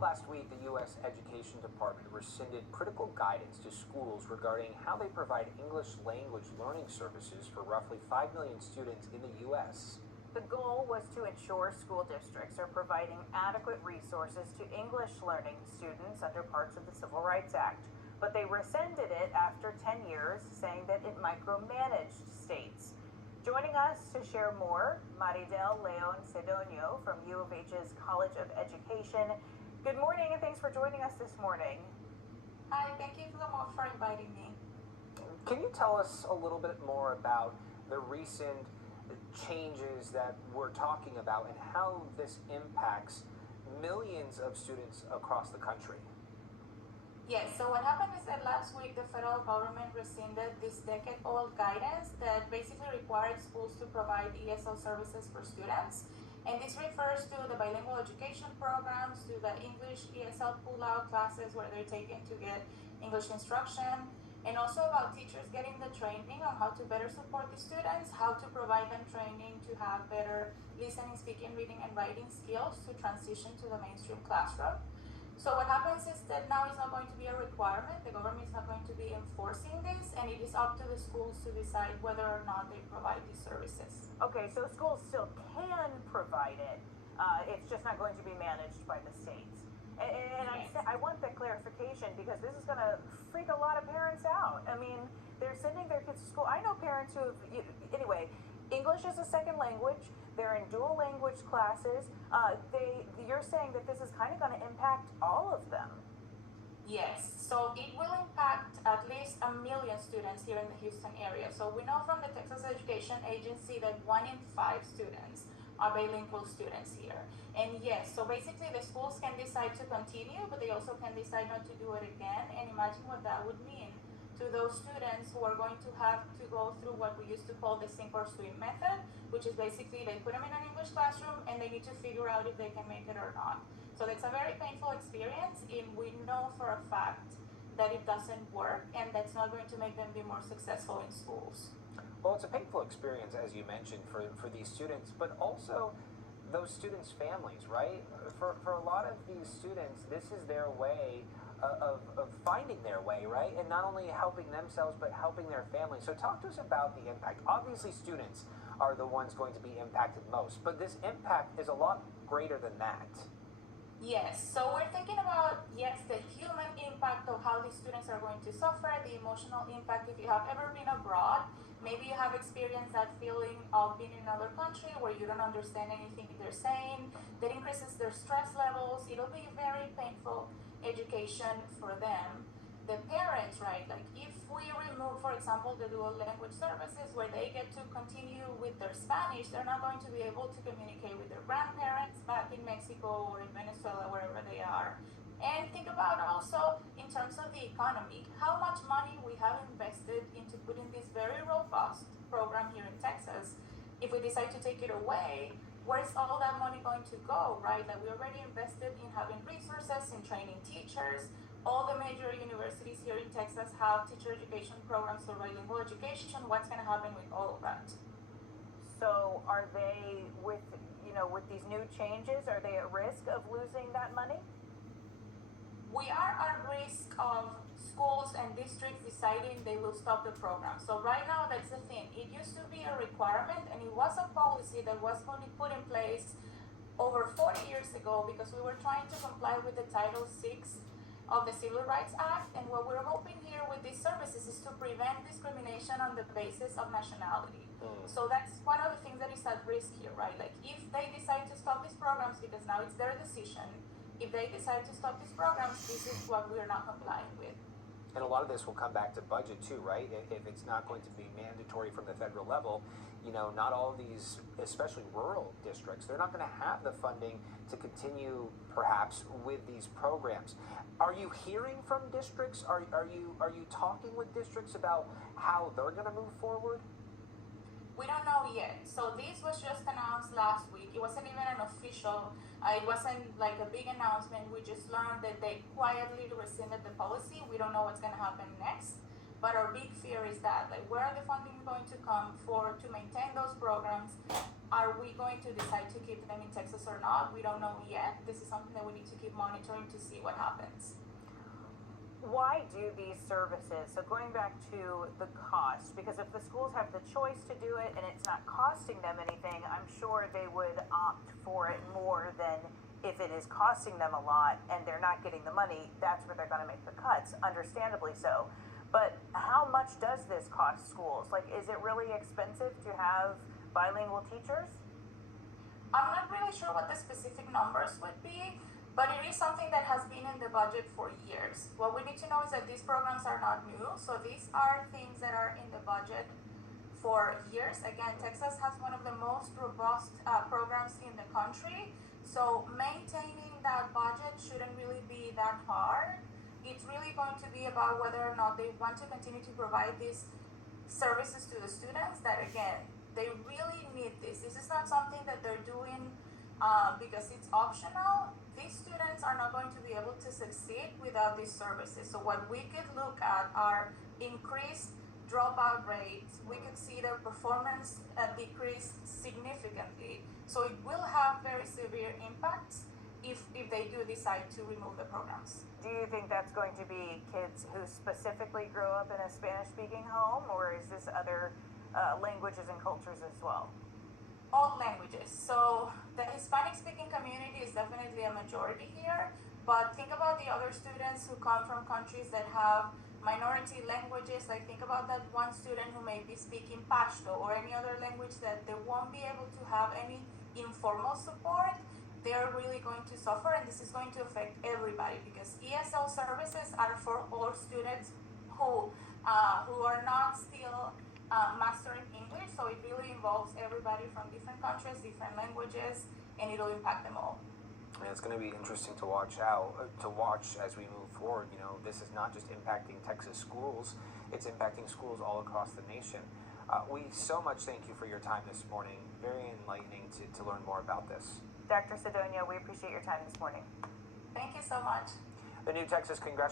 Last week, the U.S. Education Department rescinded critical guidance to schools regarding how they provide English language learning services for roughly 5 million students in the U.S. The goal was to ensure school districts are providing adequate resources to English learning students under parts of the Civil Rights Act. But they rescinded it after 10 years, saying that it micromanaged states. Joining us to share more, Marédil León Cedeño from U of H's College of Education. Good morning and thanks for joining us this morning. Hi, thank you for inviting me. Can you tell us a little bit more about the recent changes that we're talking about and how this impacts millions of students across the country? Yes, so what happened is that last week the federal government rescinded this decade-old guidance that basically required schools to provide ESL services for students. And this refers to the bilingual education programs, to the English ESL pull-out classes where they're taken to get English instruction, and also about teachers getting the training on how to better support the students, how to provide them training to have better listening, speaking, reading, and writing skills to transition to the mainstream classroom. So what happens is that now it's not going to be a requirement, the government is not going to be enforcing this, and it is up to the schools to decide whether or not they provide these services. Okay, so schools still can provide it, it's just not going to be managed by the states. And Yes. I want that clarification because this is going to freak a lot of parents out. I mean, they're sending their kids to school. I know parents who have, anyway, English is a second language. They're in dual language classes. You're saying that this is kind of going to impact all of them. Yes, so it will impact at least 1 million students here in the Houston area. So we know from the Texas Education Agency that 1 in 5 students are bilingual students here. And yes, so basically the schools can decide to continue, but they also can decide not to do it again. And imagine what that would mean to those students who are going to have to go through what we used to call the sink or swim method, which is basically they put them in an English classroom and they need to figure out if they can make it or not. So it's a very painful experience, and we know for a fact that it doesn't work, and that's not going to make them be more successful in schools. Well, it's a painful experience, as you mentioned, for these students, but also those students' families, right? For a lot of these students, this is their way of finding their way, right? And not only helping themselves, but helping their families. So talk to us about the impact. Obviously, students are the ones going to be impacted most, but this impact is a lot greater than that. Yes, so we're thinking about, yes, the human impact of how these students are going to suffer, the emotional impact. If you have ever been abroad, maybe you have experienced that feeling of being in another country where you don't understand anything they're saying. That increases their stress levels. It'll be a very painful education for them. The parents, right, like if we remove, for example, the dual language services where they get to continue with their Spanish, they're not going to be able to communicate with their grandparents back in Mexico or in Venezuela, wherever they are. And think about also in terms of the economy, how much money we have invested into putting this very robust program here in Texas. If we decide to take it away, where's all that money going to go, right? Like we already invested in having resources, in training teachers. All the major universities here in Texas have teacher education programs for bilingual education. What's going to happen with all of that? So are they, with these new changes, are they at risk of losing that money? We are at risk of schools and districts deciding they will stop the program. So right now, that's the thing. It used to be a requirement, and it was a policy that was going to be put in place over 40 years ago because we were trying to comply with the Title VI of the Civil Rights Act. And what we're hoping here with these services is to prevent discrimination on the basis of nationality. So that's one of the things that is at risk here, right? Like if they decide to stop these programs, because now it's their decision, if they decide to stop these programs, this is what we're not complying with. And a lot of this will come back to budget too, right? If it's not going to be mandatory from the federal level, not all of these, especially rural districts, they're not going to have the funding to continue perhaps with these programs. Are you hearing from districts? Are you talking with districts about how they're going to move forward? We don't know yet. So this was just announced last week. It wasn't even an official, it wasn't like a big announcement. We just learned that they quietly rescinded the policy. We don't know what's going to happen next. But our big fear is that, like, where are the funding going to come to maintain those programs? Are we going to decide to keep them in Texas or not? We don't know yet. This is something that we need to keep monitoring to see what happens. Why do these services, so going back to the cost, because if the schools have the choice to do it and it's not costing them anything, I'm sure they would opt for it more than if it is costing them a lot and they're not getting the money. That's where they're going to make the cuts, understandably so. But how much does this cost schools? Like, is it really expensive to have bilingual teachers? I'm not really sure what the specific numbers would be, but it is something that has been in the budget for years. What we need to know is that these programs are not new, so these are things that are in the budget for years. Again, Texas has one of the most robust programs in the country, so maintaining that budget shouldn't really be that hard. It's really going to be about whether or not they want to continue to provide these services to the students that, again, they really need this. This is not something that they're doing because it's optional. These students are not going to be able to succeed without these services. So what we could look at are increased dropout rates. We could see their performance decrease significantly. So it will have very severe impacts if they do decide to remove the programs. Do you think that's going to be kids who specifically grow up in a Spanish-speaking home, or is this other languages and cultures as well? All languages. So the Hispanic-speaking community is definitely a majority here, but think about the other students who come from countries that have minority languages. Like, think about that one student who may be speaking Pashto or any other language that they won't be able to have any informal support. They're really going to suffer, and this is going to affect everybody because ESL services are for all students who are not still mastering English. So it really involves everybody from different countries, different languages, and it'll impact them all. And it's going to be interesting to watch as we move forward. You know, this is not just impacting Texas schools; it's impacting schools all across the nation. We so much thank you for your time this morning. Very enlightening to learn more about this. Dr. Cedeño, we appreciate your time this morning. Thank you so much. The new Texas Congressional